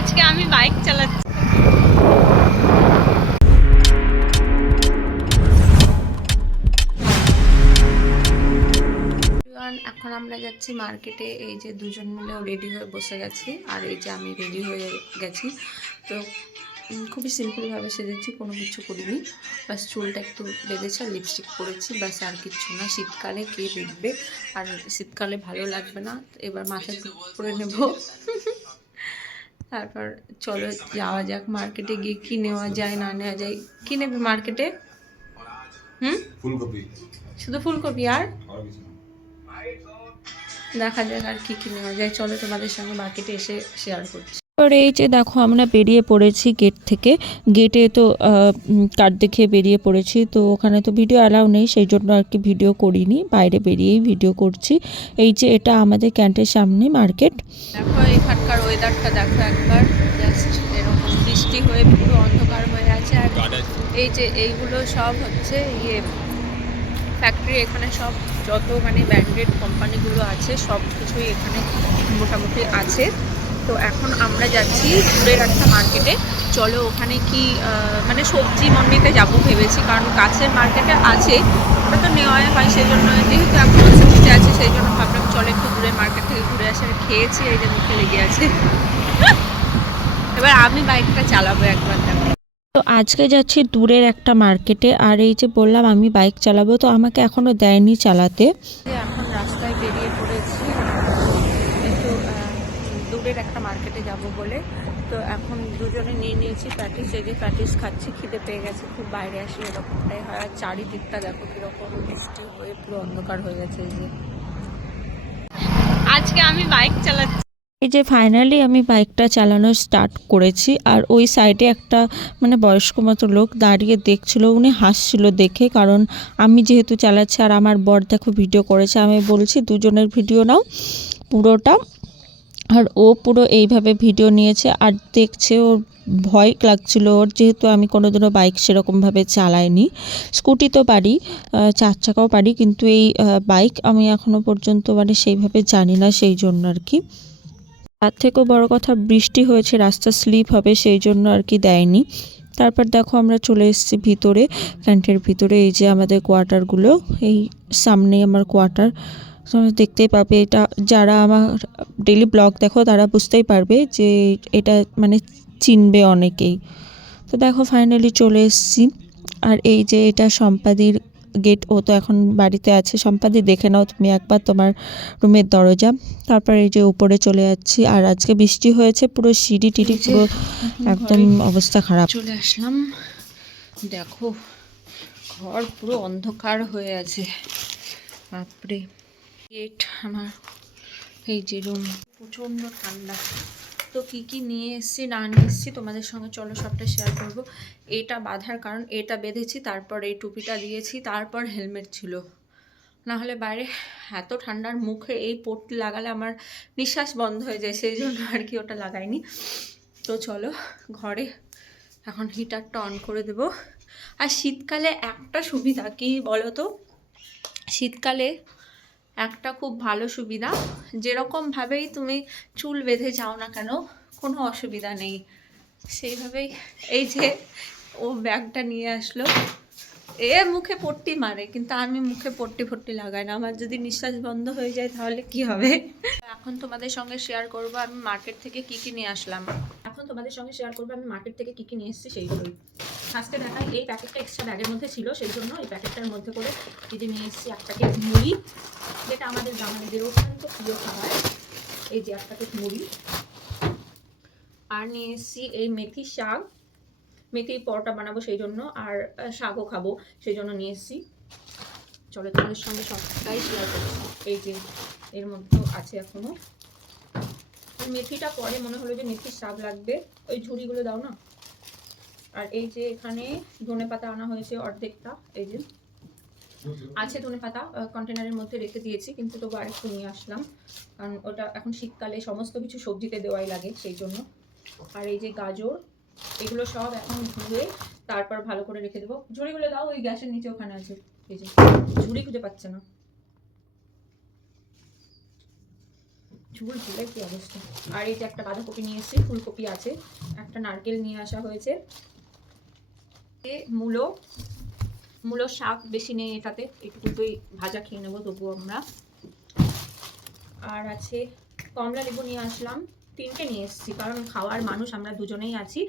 আজকে আমি বাইক চালাচ্ছি। এখন আমরা যাচ্ছি মার্কেটে। এই যে দুজন মিলে রেডি হয়ে বসে গেছি, আর এই যে আমি রেডি হয়ে গেছি। তো খুবই সিম্পলভাবে সেজেছি, কোনো কিছু করিনি, বাস চুলটা একটু বেঁধেছে আর লিপস্টিক পরেছি, বাস আর কিচ্ছু না। শীতকালে কে দেখবে, আর শীতকালে ভালো লাগবে না। এবার মাথায় পরে নেব। তারপর চলো যাওয়া যাক মার্কেটে, গিয়ে কি নেওয়া যায় না নেওয়া যায়। কি নেবে মার্কেটে? ফুলকপি, শুধু ফুলকপি আর দেখা যাক আর কি কি নেওয়া যায়। চলো তোমাদের সঙ্গে মার্কেটে এসে শেয়ার করছি। এবার এই যে দেখো আমরা বেরিয়ে পড়েছি গেট থেকে। গেটে তো কার্ড দেখিয়ে বেরিয়ে পড়েছি, তো ওখানে তো ভিডিও অ্যালাউ নেই, সেই জন্য আর কি ভিডিও করিনি, বাইরে বেরিয়েই ভিডিও করছি। এই যে এটা আমাদের ক্যান্টের সামনে মার্কেট। দেখো এখানকার ওয়েদারটা দেখো একবার, জাস্ট এরকম বৃষ্টি হয়ে পুরো অন্ধকার হয়ে আছে। আর এই যে এইগুলো সব হচ্ছে ফ্যাক্টরি। এখানে সব যত মানে ব্র্যান্ডেড কোম্পানিগুলো আছে সব কিছুই এখানে মোটামুটি আছে। তো এখন আমরা যাচ্ছি দূরের একটা মার্কেটে। চলো ওখানে কি মানে সবজি মন্ডিতে যাবো ভেবেছি, কারণ কাছের মার্কেটে আছে ওটা তো নেওয়াই হয়, সেই জন্য যেহেতু এখন ছুটিতে আছে সেই জন্য ভাবলাম চলো একটু দূরের মার্কেট থেকে ঘুরে আসে। খেয়েছি, এই যে মুখে লেগে আছে। এবার আমি বাইকটা চালাবো একবার, দেখো। তো আজকে যাচ্ছি দূরের একটা মার্কেটে, আর এই যে বললাম আমি বাইক চালাবো, তো আমাকে এখনও দেয়নি চালাতে। এখন রাস্তায় বেরিয়ে পড়েছি একটু দূরের একটা মার্কেটে যাব বলে। তো এখন দুজনে নিয়ে নিয়েছি প্যাটিস। এই যে প্যাটিস খাচ্ছি, খিদে পেয়ে গেছে খুব। বাইরে আসি এরকমটাই হয়। আর চারিদিকটা দেখো কীরকম বৃষ্টি হয়ে পুরো অন্ধকার হয়ে গেছে। এই যে আজকে আমি বাইক চালাচ্ছি। এই যে ফাইনালি আমি বাইকটা চালানো স্টার্ট করেছি, আর ওই সাইডে একটা মানে বয়স্ক মতো লোক দাঁড়িয়ে দেখছিল, উনি হাসছিল দেখে, কারণ আমি যেহেতু চালাচ্ছি আর আমার বর দেখো ভিডিও করেছে। আমি বলছি দুজনের ভিডিও নাও পুরোটা, আর ও পুরো এইভাবে ভিডিও নিয়েছে আর দেখছে। ওর ভয় লাগছিল ওর, যেহেতু আমি কোনোদিনও বাইক সেরকমভাবে চালাইনি। স্কুটি তো পারি, চার চাকাও পারি, কিন্তু এই বাইক আমি এখনও পর্যন্ত মানে সেইভাবে জানি না, সেই জন্য আর কি। তার থেকেও বড় কথা বৃষ্টি হয়েছে, রাস্তা স্লিপ হবে, সেই জন্য আর কি দেয়নি। তারপর দেখো আমরা চলে এসেছি ভিতরে, ক্যান্টের ভিতরে। এই যে আমাদের কোয়ার্টারগুলো, এই সামনে আমার কোয়ার্টার দেখতেই পাবে। এটা যারা আমার ডেলি ব্লগ দেখো তারা বুঝতেই পারবে যে এটা মানে চিনবে অনেকেই। তো দেখো ফাইনালি চলে এসেছি। আর এই যে এটা সম্পাদির গেট, ও তো এখন বাড়িতে আছে। সম্পাদি দেখে নাও তুমি একবার তোমার রুমের দরজা। তারপর এই যে উপরে চলে যাচ্ছি, আর আজকে বৃষ্টি হয়েছে, পুরো সিঁড়ি টিড়ি পুরো একদম অবস্থা খারাপ। চলে আসলাম, দেখো ঘর পুরো অন্ধকার হয়ে আছে, বাপরে। গেট আমার, এই যে রুম, প্রচণ্ড ঠান্ডা। তো কি কি নিয়ে এসেছি না নিয়ে এসেছি তোমাদের সঙ্গে চলো সবটা শেয়ার করব। এটা বাঁধার কারণ, এটা বেঁধেছি, তারপর এই টুপিটা দিয়েছি, তারপর হেলমেট ছিল, না হলে বাইরে এত ঠান্ডার মুখে এই পট্টি লাগালে আমার নিঃশ্বাস বন্ধ হয়ে যায়, সেই জন্য আর কি ওটা লাগাইনি। তো চলো ঘরে এখন হিটারটা অন করে দেব। আর শীতকালে একটা সুবিধা কি বলো তো, শীতকালে একটা খুব ভালো সুবিধা, যেরকমভাবেই তুমি চুল বেঁধে যাও না কেন কোনো অসুবিধা নেই, সেইভাবেই। এই যে ও ব্যাগটা নিয়ে আসলো, এ মুখে পট্টি মারে, কিন্তু আমি মুখে পট্টি ফট্টি লাগাই না। আমার যদি নিঃশ্বাস বন্ধ হয়ে যায় তাহলে কি হবে। এখন তোমাদের সঙ্গে শেয়ার করব আমি মার্কেট থেকে কি কি নিয়ে আসলাম। এখন তোমাদের সঙ্গে শেয়ার করবো আমি মার্কেট থেকে কি কি নিয়ে এসেছি সেইগুলোই। ফার্স্টে দেখাই, এই প্যাকেটটা এক্সট্রা ব্যাগের মধ্যে ছিল, সেই জন্য এই প্যাকেটটার মধ্যে করে দিদি নিয়ে এসেছি এক প্যাকেট মুড়ি, যেটা আমাদের বাঙালিদের অত্যন্ত প্রিয় খাবার। এই যে এক প্যাকেট মুড়ি। আর নিয়ে এসেছি এই মেথি শাক, মেথি পরোটা বানাবো সেই জন্য, আর শাকও খাবো সেই জন্য নিয়ে এসেছি। চলো তোমাদের সঙ্গে সবটাই শেয়ার করছি। এই যে এর মধ্যেও আছে এখনো। মেথিটা পরে মনে হলো যে মেথির শাক লাগবে, ওই ঝুড়িগুলো দাও না। আর এই যে এখানে ধনে পাতা আনা হয়েছে অর্ধেকটা, এই যে আছে ধনে পাতা, কন্টেনারের মধ্যে রেখে দিয়েছি, কিন্তু তবু আরেকটু নিয়ে আসলাম, কারণ ওটা এখন শীতকালে সমস্ত কিছু সবজিতে দেওয়াই লাগে সেই জন্য। আর এই যে গাজর, এগুলো সব এখন ধুয়ে তারপর ভালো করে রেখে দেবো। ঝুড়িগুলো দাও, ওই গ্যাসের নিচে ওখানে আছে। এই যে ঝুড়ি খুঁজে পাচ্ছে না। ঝুল ঝুলে কি অবস্থা। আর এই যে একটা বাঁধাকপি নিয়ে এসেছি, ফুলকপি আছে, একটা নারকেল নিয়ে আসা হয়েছে, মূলো মূলো শাক বেশি নেই এটাতে, একটুকুই ভাজা খেয়ে নেবো তবুও আমরা। আর আছে কমলা লেবু নিয়ে আসলাম, 3টে নিয়ে এসেছি কারণ খাওয়ার মানুষ আমরা দুজনেই আছি,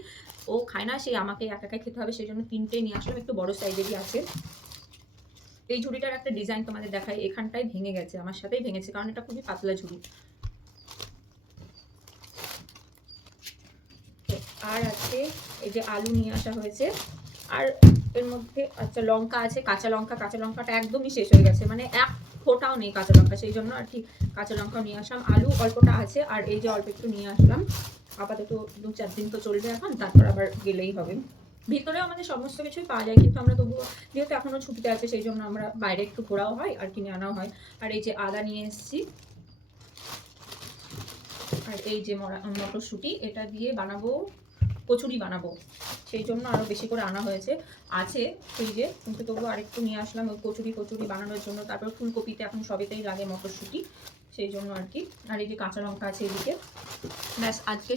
ও খায় না, সেই আমাকে একা একা খেতে হবে, সেই জন্য 3টে নিয়ে আসলাম, একটু বড় সাইজেরই আছে। এই ঝুড়িটার একটা ডিজাইন তোমাদের দেখাই, এখানটায় ভেঙে গেছে, আমার সাথেই ভেঙেছে কারণ এটা খুবই পাতলা ঝুড়ি। আর আছে এই যে আলু নিয়ে আসা হয়েছে, আর এর মধ্যে আচ্ছা লঙ্কা আছে, কাঁচা লঙ্কাটা একদমই শেষ হয়ে গেছে, মানে এক ফোঁটাও নেই কাঁচা লঙ্কা, সেই জন্য আর কি কাঁচা লঙ্কা নিয়ে আসলাম। আলু অল্পটা আছে, আর এই যে অল্প একটু নিয়ে আসলাম, আপাতত 2-4 দিন তো চলবে এখন, তারপর আবার গেলেই হবে। ভিতরেও আমাদের সমস্ত কিছুই পাওয়া যায়, কিন্তু আমরা তবুও যেহেতু এখনো ছুটিতে আছে সেই জন্য আমরা বাইরে একটু ঘোরাও হয় আর কিনে আনাও হয়। আর এই যে আদা নিয়ে এসেছি, আর এই যে মটরশুঁটি, এটা দিয়ে বানাবো কচুরি বানাবো, সেই জন্য আরও বেশি করে আনা হয়েছে, আছে ফ্রিজে, কিন্তু তবুও আরেকটু নিয়ে আসলাম ওই কচুরি বানানোর জন্য। তারপর ফুলকপিতে এখন সবেতেই লাগে মটরশুঁটি, সেই জন্য আর কি। আর এই যে কাঁচা লঙ্কা আছে এদিকে, ব্যাস আজকে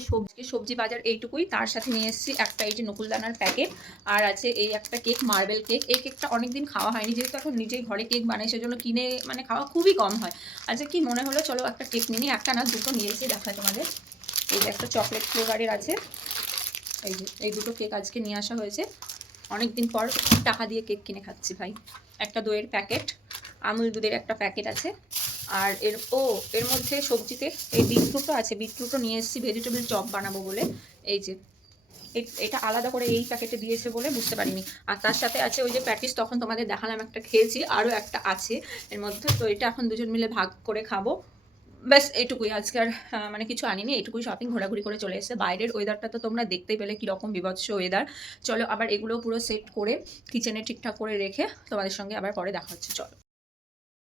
সবজি বাজার এইটুকুই। তার সাথে নিয়ে এসেছি একটা এই যে নকুলদানার প্যাকেট, আর আছে এই একটা কেক, মার্বেল কেক। এই কেকটা অনেকদিন খাওয়া হয়নি, যেহেতু এখন নিজেই ঘরে কেক বানাই সেজন্য কিনে মানে খাওয়া খুবই কম হয়। আজকে কি মনে হলো চলো একটা কেক নিয়ে, একটা না দুটো নিয়ে এসে দেখায় তোমাদের। এই যে একটা চকলেট ফ্লেভারের আছে, এই যে এই দুটো কেক আজকে নিয়ে আসা হয়েছে, অনেকদিন পর টাকা দিয়ে কেক কিনে খাচ্ছি ভাই। একটা দইয়ের প্যাকেট, আমুল দুধের একটা প্যাকেট আছে, আর এর মধ্যে সবজিতে এই বিটরুটও আছে, বিটরুটও নিয়ে এসেছি ভেজিটেবল চপ বানাবো বলে। এই যে এটা আলাদা করে এই প্যাকেটে দিয়েছে বলে বুঝতে পারিনি। আর তার সাথে আছে ওই যে প্যাটিস, তখন তোমাদের দেখালাম একটা খেয়েছি, আরও একটা আছে এর মধ্যে, তো এটা এখন দুজন মিলে ভাগ করে খাবো। ব্যাস এইটুকুই আজকে, আর মানে কিছু আনিনি, এইটুকুই শপিং, ঘোরাঘুরি করে চলে এসেছে। বাইরের ওয়েদারটা তো তোমরা দেখতেই পেলে কীরকম বিভৎস ওয়েদার। চলো আবার এগুলো পুরো সেট করে কিচেনে ঠিকঠাক করে রেখে তোমাদের সঙ্গে আবার পরে দেখা হচ্ছে। চলো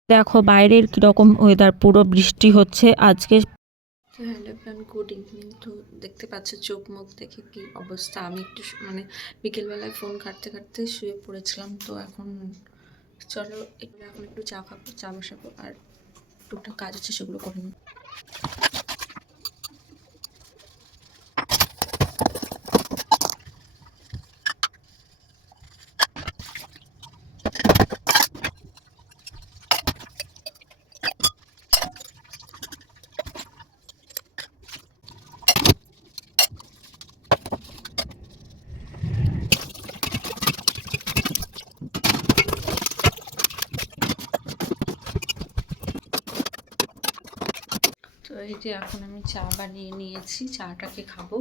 দেখো বাইরের কীরকম ওয়েদার, পুরো বৃষ্টি হচ্ছে আজকে। Hello friend, good evening. তো দেখতে পাচ্ছ চোখ মুখ দেখে কি অবস্থা, আমি একটু মানে বিকেলবেলায় ফোন ঘাঁটতে ঘাঁটতে শুয়ে পড়েছিলাম, তো এখন চলো এখন একটু চা খাবো, চা বসাবো, আর টুকটাক কাজ আছে সেগুলো করে নিই। তো এই যে এখন আমি চা বানিয়ে নিয়েছি, চাটাকে খাবো,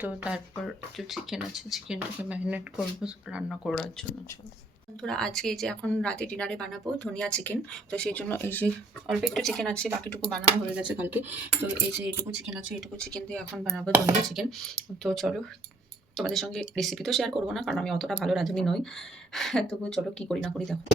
তো তারপর একটু চিকেন আছে, চিকেনটাকে ম্যারিনেট করবো রান্না করার জন্য। চলো বন্ধুরা, আজকে এই যে এখন রাতে ডিনারে বানাবো ধনিয়া চিকেন, তো সেই জন্য এই যে অল্প একটু চিকেন আছে, বাকিটুকু বানানো হয়ে গেছে কালকে, তো এই যে এইটুকু চিকেন আছে, এইটুকু চিকেন দিয়ে এখন বানাবো ধনিয়া চিকেন। তো চলো, তোমাদের সঙ্গে রেসিপি তো শেয়ার করবো না কারণ আমি অতটা ভালো রাঁধুনি নই, তবু চলো কী করি না করি দেখো।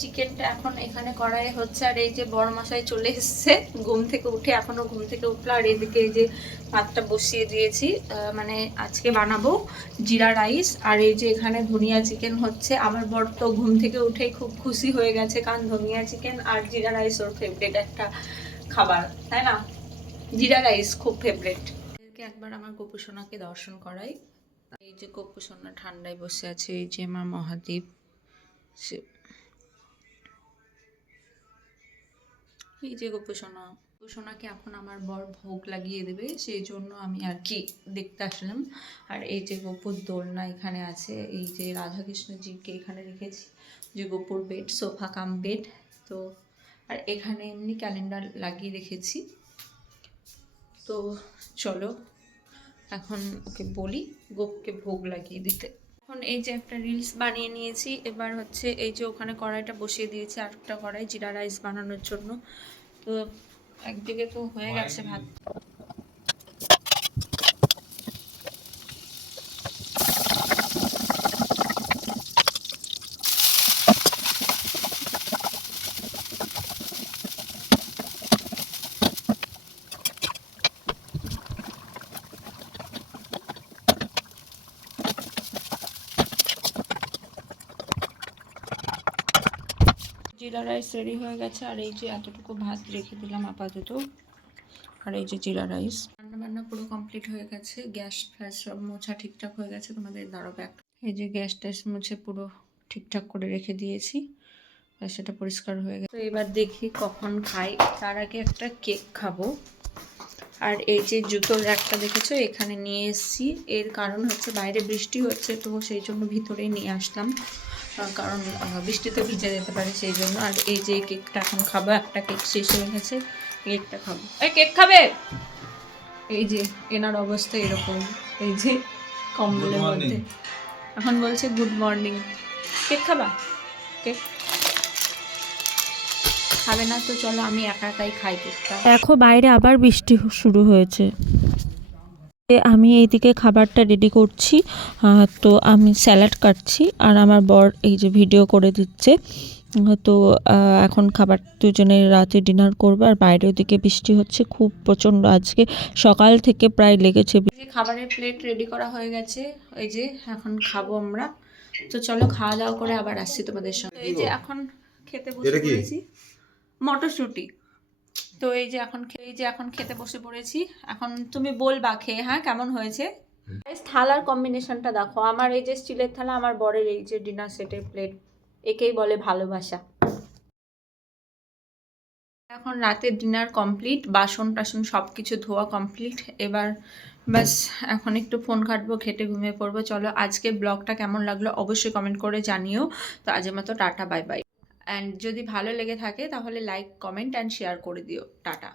চিকেনটা এখন এখানে কড়াই হচ্ছে, আর এই যে বড় মশাই চলে এসছে ঘুম থেকে উঠে, এখনো ঘুম থেকে উঠলো, আর এদিকে এই যে ভাতটা বসিয়ে দিয়েছি, মানে আজকে বানাবো জিরা রাইস, আর এই যে এখানে ধনিয়া চিকেন হচ্ছে। আমার বর তো ঘুম থেকে উঠেই খুব খুশি হয়ে গেছে, কারণ ধনিয়া চিকেন আর জিরা রাইস ওর ফেভারিট একটা খাবার, তাই না? জিরা রাইস খুব ফেভারিট। একবার আমার গোপুসোনাকে দর্শন করাই। এই যে গোপুসোনা ঠান্ডায় বসে আছে, এই যে মা মহাদেব, এই যে গোপুসোনা। গোপুসোনাকে এখন আমার বর ভোগ লাগিয়ে দেবে, সেই জন্য আমি আর কি দেখতে আসলাম। আর এই যে গোপুর দোলনা এখানে আছে, এই যে রাধাকৃষ্ণজিকে এখানে রেখেছি, যে গোপুর বেড, সোফা কাম বেড। তো আর এখানে এমনি ক্যালেন্ডার লাগিয়ে রেখেছি। তো চলো এখন ওকে বলি গোপুকে ভোগ লাগিয়ে দিতে। এখন এই যে একটা রিলস বানিয়ে নিয়েছি, এবার হচ্ছে এই যে ওখানে কড়াইটা বসিয়ে দিয়েছি, আর একটা কড়াই জিরা রাইস বানানোর জন্য। তো একদিকে তো হয়ে গেছে ভাত। জিরা রাইস রেডি হয়ে গেছে, আর এই যে এতটুকু ভাত রেখে দিলাম আপাতত। আর এই যে জিরা রাইস রান্নাবান্না পুরো কমপ্লিট হয়ে গেছে, গ্যাস ফ্যাস সব মোছা ঠিকঠাক হয়ে গেছে। তোমাদের দাঁড়াবো এক, এই যে গ্যাস ট্যাস মুছে পুরো ঠিকঠাক করে রেখে দিয়েছি, আর সেটা পরিষ্কার হয়ে গেছে। তো এবার দেখি কখন খাই, তার আগে একটা কেক খাবো। আর এই যে জুতোর একটা দেখেছো এখানে নিয়ে এসেছি, এর কারণ হচ্ছে বাইরে বৃষ্টি হচ্ছে, তো সেই জন্য ভিতরেই নিয়ে আসলাম, কারণ বৃষ্টিতে ভিজে যেতে পারে সেই জন্য। আর এই যে কেকটা এখন খাবো, একটা কেক শেষ হয়ে গেছে, কেকটা খাবো। এই কেক খাবে? এই যে এনার অবস্থা এরকম, এই যে কম্বলের মধ্যে। এখন বলছে গুড মর্নিং। কেক খাবা? কেক খাবে না তো চলো আমি একা একাই খাই কেকটা। দেখো বাইরে আবার বৃষ্টি শুরু হয়েছে। আমি এইদিকে খাবারটা রেডি করছি, তো আমি স্যালাড কাটছি আর আমার বর এই যে ভিডিও করে দিচ্ছে। তো এখন খাবার দুজনে রাতে ডিনার করবো। আর বাইরে ওদিকে বৃষ্টি হচ্ছে খুব প্রচণ্ড, আজকে সকাল থেকে প্রায় লেগেছে। খাবারের প্লেট রেডি করা হয়ে গেছে, ওই যে এখন খাবো আমরা। তো চলো খাওয়া দাওয়া করে আবার আসছি তোমাদের সঙ্গে। এই যে এখন খেতে বসে পড়েছি, মটরশুঁটি। তো এই যে এখন খেতে বসে পড়েছি। এখন তুমি বলবা খেয়ে হ্যাঁ কেমন হয়েছে। থালার কম্বিনেশনটা দেখো, আমার এই যে স্টিলের থালা, আমার বরের এই যে ডিনার সেটের প্লেট, একেই বলে ভালোবাসা। এখন রাতের ডিনার কমপ্লিট, বাসন টাসন সব কিছু ধোয়া কমপ্লিট। এবার ব্যাস এখন একটু ফোন ঘাটবো, ঘেটে ঘুমিয়ে পড়বো। চলো আজকে ব্লগটা কেমন লাগলো অবশ্যই কমেন্ট করে জানিও। তো আজের মতো টাটা, বাই বাই। অ্যান্ড যদি ভালো লেগে থাকে তাহলে লাইক, কমেন্ট অ্যান্ড শেয়ার করে দিও। টাটা।